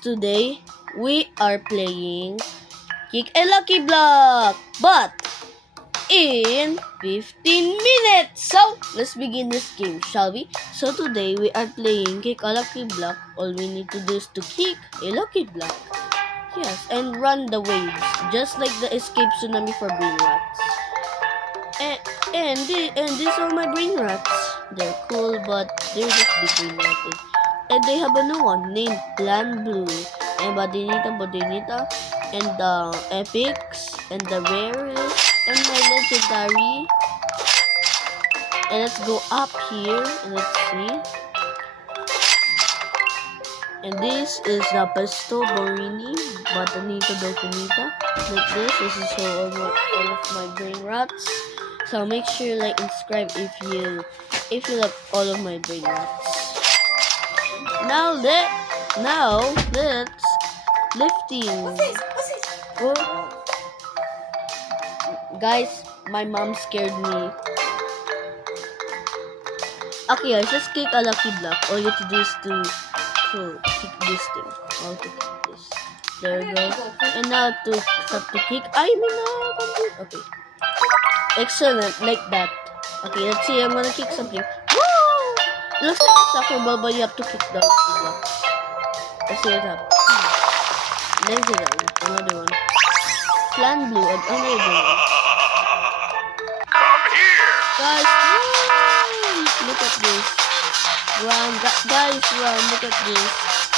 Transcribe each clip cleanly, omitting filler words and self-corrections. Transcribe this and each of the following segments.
Today, we are playing Kick a Lucky Block, but in 15 minutes. So, let's begin this game, shall we? So today, we are playing Kick a Lucky Block. All we need to do is to kick a lucky block. Yes, and run the waves, just like the escape tsunami for brain rats. And these are my brain rats. They're cool, but they're just big brain rats. And they have a new one named Plan Blue. And Badinita, and the epics, and the rarest, and my legendary. And let's go up here, and let's see. And this is the Pesto Borini, Batanita Dokunita. Like this is so all of my brain rats. So make sure you like and subscribe if you like all of my brain rats. Now let's lifting. What's this? Oh. Guys, my mom scared me. Okay guys, let's kick a lucky block. All you have to do is to kick this thing. How to kick this. There we go. And now to stop to kick. I mean okay. Excellent, like that. Okay, let's see. I'm gonna kick something. Woo! It looks like a soccer ball, but you have to kick the blocks. Let's see what happens. Legendary, another one. Plan Blue, another one. Come here! Guys, run! Look at this. Run, guys, run! Look at this.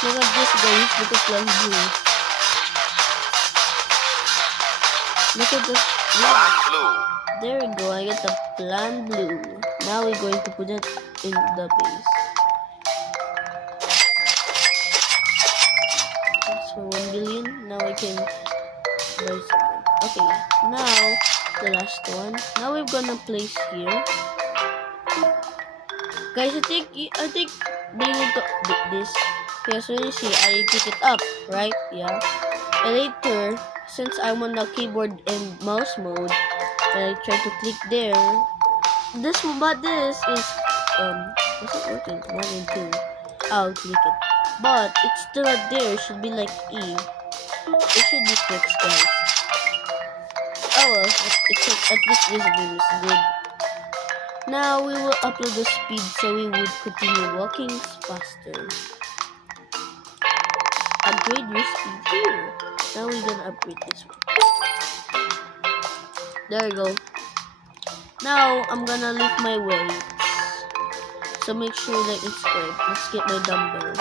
Look at this, guys. Look at Plan Blue. Look at this. Plan Blue. There we go. I got the Plan Blue. Now we're going to put it in the base. That's for 1 billion. Now we can buy something. Okay. Now the last one. Now we're gonna place here. Guys, I think they need to do this. Yes, when you see, I pick it up, right? Yeah. And later, since I'm on the keyboard and mouse mode, and I try to click there. This is is it working? 1 and 2. I'll click it, but it's still not there. It should be like E. It should be fixed, guys. Oh well, it's at least visible is good. Now we will upload the speed so we would continue walking faster. Upgrade your speed here. Now we're gonna upgrade this one. There we go. Now I'm gonna lift my weights. So make sure that it's good. Let's get my dumbbell.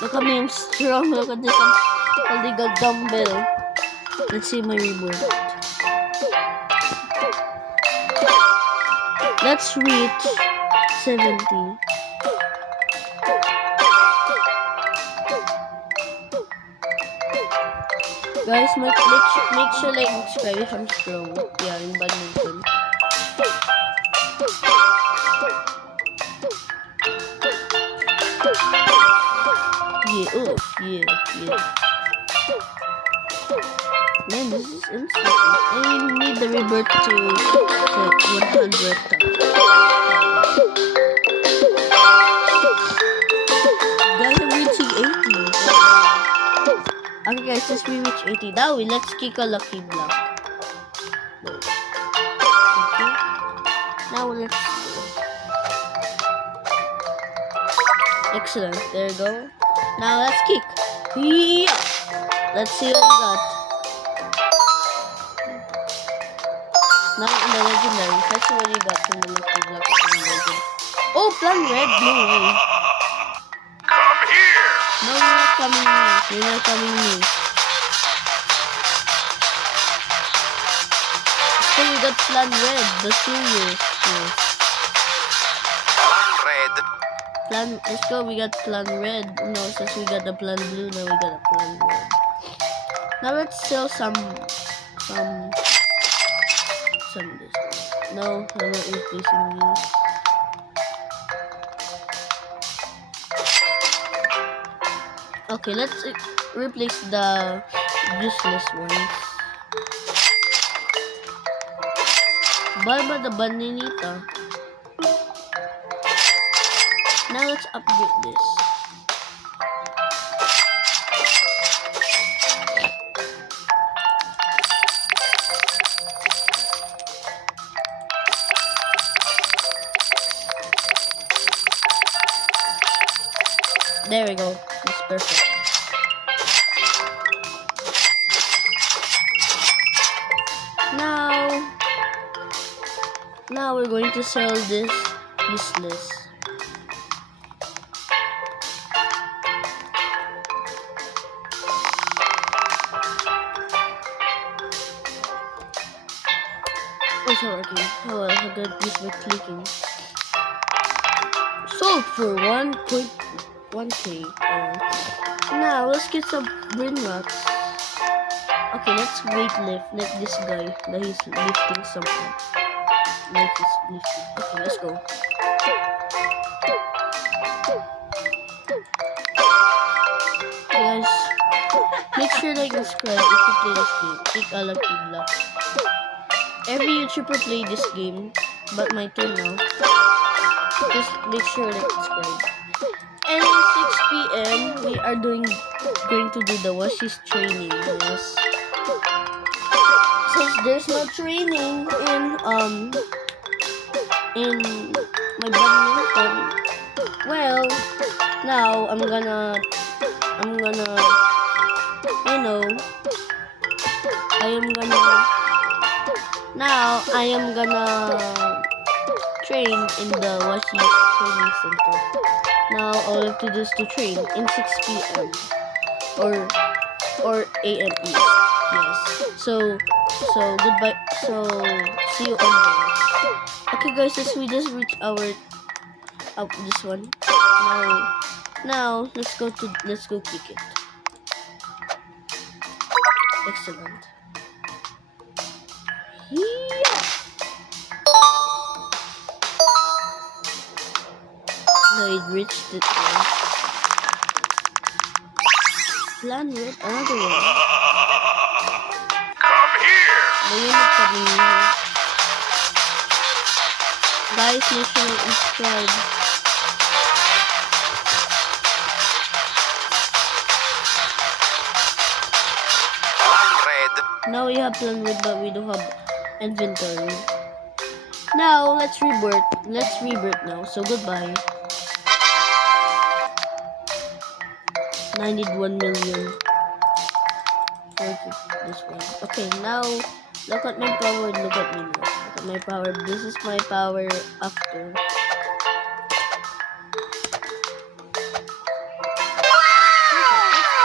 Look at me, I'm strong. Look at this. I'm holding a dumbbell. Let's see my reward. Let's reach 70. Guys, make sure like and subscribe if I'm strong. Yeah, in badminton. Yeah, oh, yeah. Man, this is insane. I need the rebirth to 100 times. Guys, I'm reaching 80. Okay guys, since we reach 80, now let's kick a lucky block. Okay. Now let's excellent, there we go. Now let's kick. Yeah. Let's see what we got. Now in the legendary, let's see what you got from the lucky block. Oh, Plan Red, no way. Come here! No, you're not coming me. You're not coming me. So we got Plan Red, the serious. Yes. Plan Red. Let's go, we got Plan Red. No, since we got the Plan Blue, now we got a Plan Red. Now let's sell some this. No, I'm not replacing these. Okay, let's replace the useless ones. Barba the Baninita. Now let's upgrade this. There we go. It's perfect. Now we're going to sell this useless. It's not working. Oh well, I got this by clicking. Sold for 1.1k. Now let's get some brain rocks. Okay, let's weight lift like this guy that he's lifting something. Like he's lifting. Okay, let's go. Guys, make sure to like and subscribe if you play this game. Kick a lucky block. Every YouTuber play this game, but my turn now. Just make sure to subscribe. And 6 p.m. we are going to do the Washi's training. Yes. Since there's no training in my badminton, well, now I'm gonna I am gonna train in the Washi training center. Now all I have to do is to train in 6 p.m. or a.m. East. Yes. So goodbye. So see you on there. Okay guys, we just reached our this one. Now let's go kick it. Excellent. Yeah. No, it reached it. Plan with another one. Come here. The unit coming here. Guys, make sure to subscribe. Plan red. Now we have plan red, but we don't have inventory. Now let's rebirth. Let's rebirth now. So goodbye. I need 1 million. This one. Okay, now look at my power. Look at me now. Look at my power. This is my power after.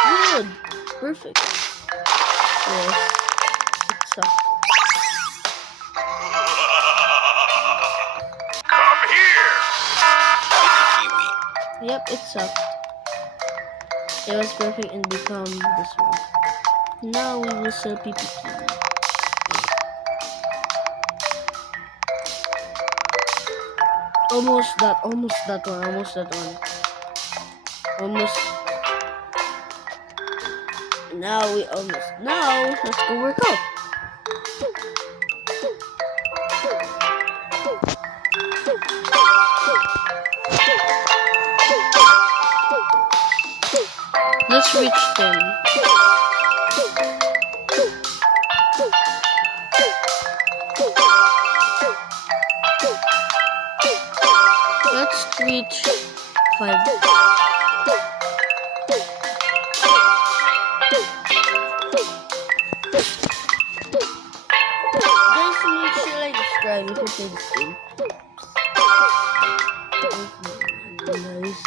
Good. Perfect. Yes. It's up. Come here. Mini kiwi. Yep, it's up. It was perfect and become this one. Now we will sell PPT. Almost that one. Now let's go work out. Let's reach 10. Let's reach 5. Guys, make sure to like subscribe if you play this game. Nice.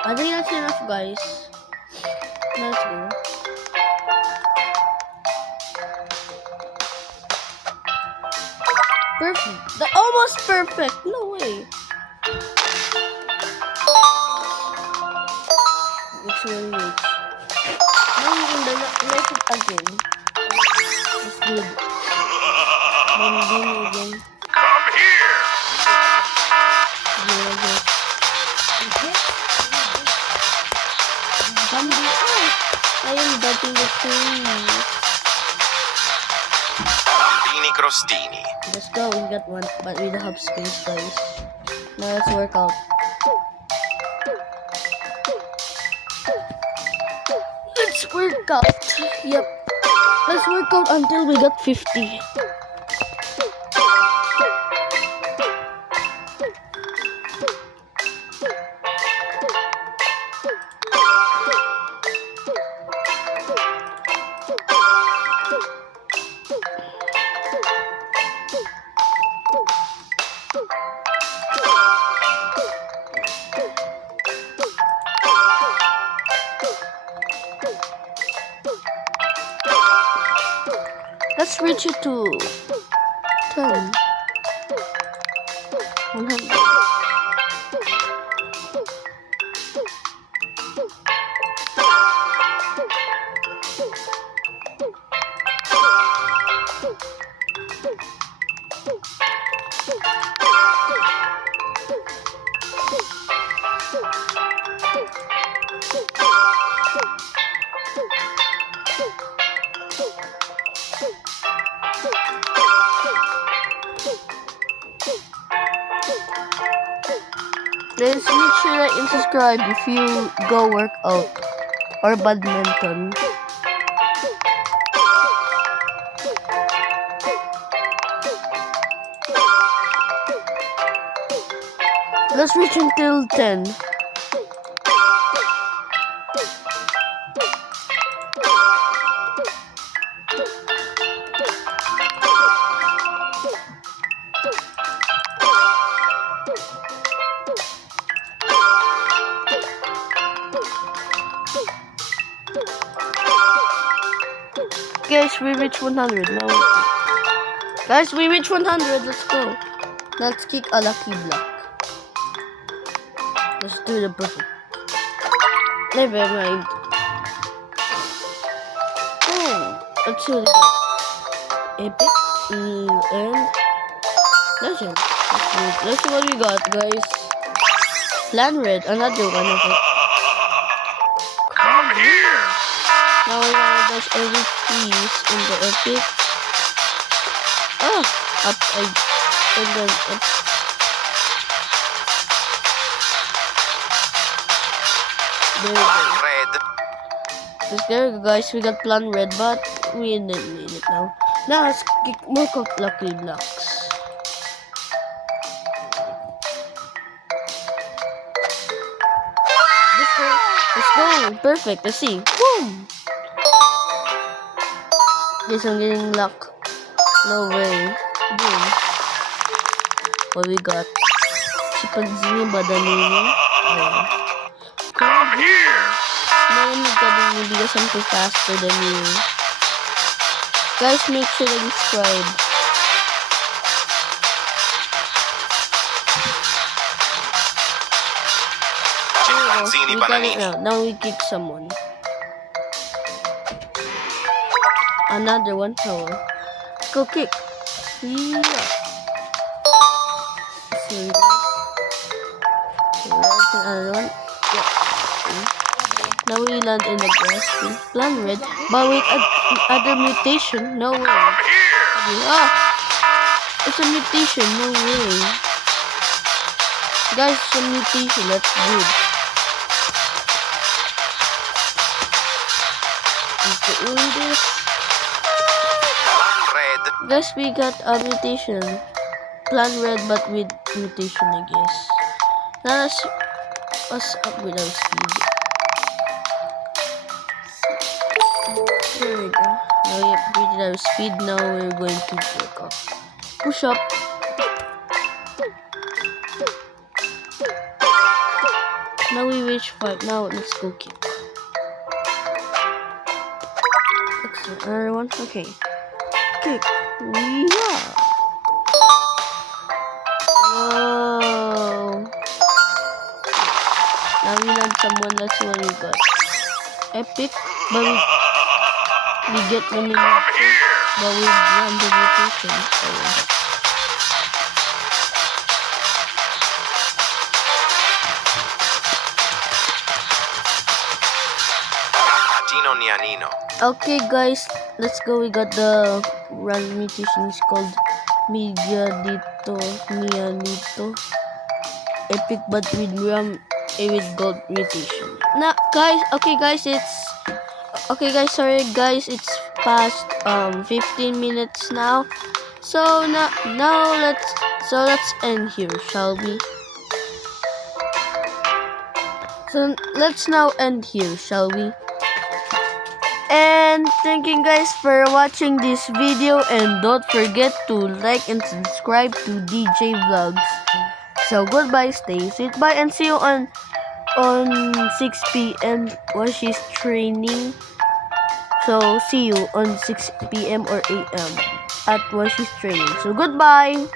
I think that's enough, guys. Let's go. Perfect. Almost perfect. No way. It's really rich. Now we can make it again. It's good. Then again. Come here. Again, again. Bambi. Oh, I am batting the trees. Bambini crostini. Let's go. We got one, but we don't have space, guys. Now let's work out. Let's work out. Yep. Let's work out until we got 50. Let's reach it to 10. 100. Please make sure to like and subscribe if you go work out or badminton. Let's reach until 10. Guys, we reached 100 now. Guys, we reached 100. Let's go. Let's kick a lucky block. Let's do the perfect. Never mind. Oh, let's see what we got. Epic and legend. Let's see what we got, guys. Plan red, another one of it. Come here. Now we want to dash every piece in the epic. Oh, up and then up. There we Plan go. red. There we go, guys. We got plan red, but we didn't need it now. Now let's kick more lucky blocks. Let's go. Perfect. Let's see. Boom. Yes, I'm getting luck. No way. Boom. What we got? Chimpanzee, Badanini. Come here. Narinig ka din bibigay something faster than you. Guys, make sure to subscribe. Chimpanzini We got it bananini. now. Now we kick someone. Another one. Oh. Go kick. Yeah. See another one. Yeah. Now we land in the grass. Plan red. But with other mutation. No way. Come here. Ah! It's a mutation. No way. Guys, it's a mutation. That's good. Is the this? Plan red. Guys, we got a mutation. Plan red, but with mutation, I guess. Now let's upgrade our speed. There we go. Now we upgraded our speed. Now we're going to work up. Push up. Now we reach 5. Now let's go kick. Excellent. Another one. Okay. Kick. Yeah. Now we land someone. Let's see what we got. Epic, but we get one in but we run the rotation. Oh. Tino Nianino. Okay guys, let's go. We got the random mutation. It's called Mediadito Nianito. Epic but with with gold mutation. Now guys, sorry guys, it's past 15 minutes now. So now let's end here, shall we? So let's now end here, shall we? And thank you guys for watching this video, and don't forget to like and subscribe to DJ Vlogs. So goodbye, stay safe, bye, and see you on 6 p.m. while she's training. So see you on 6 p.m. or 8 a.m. at while she's training. So goodbye.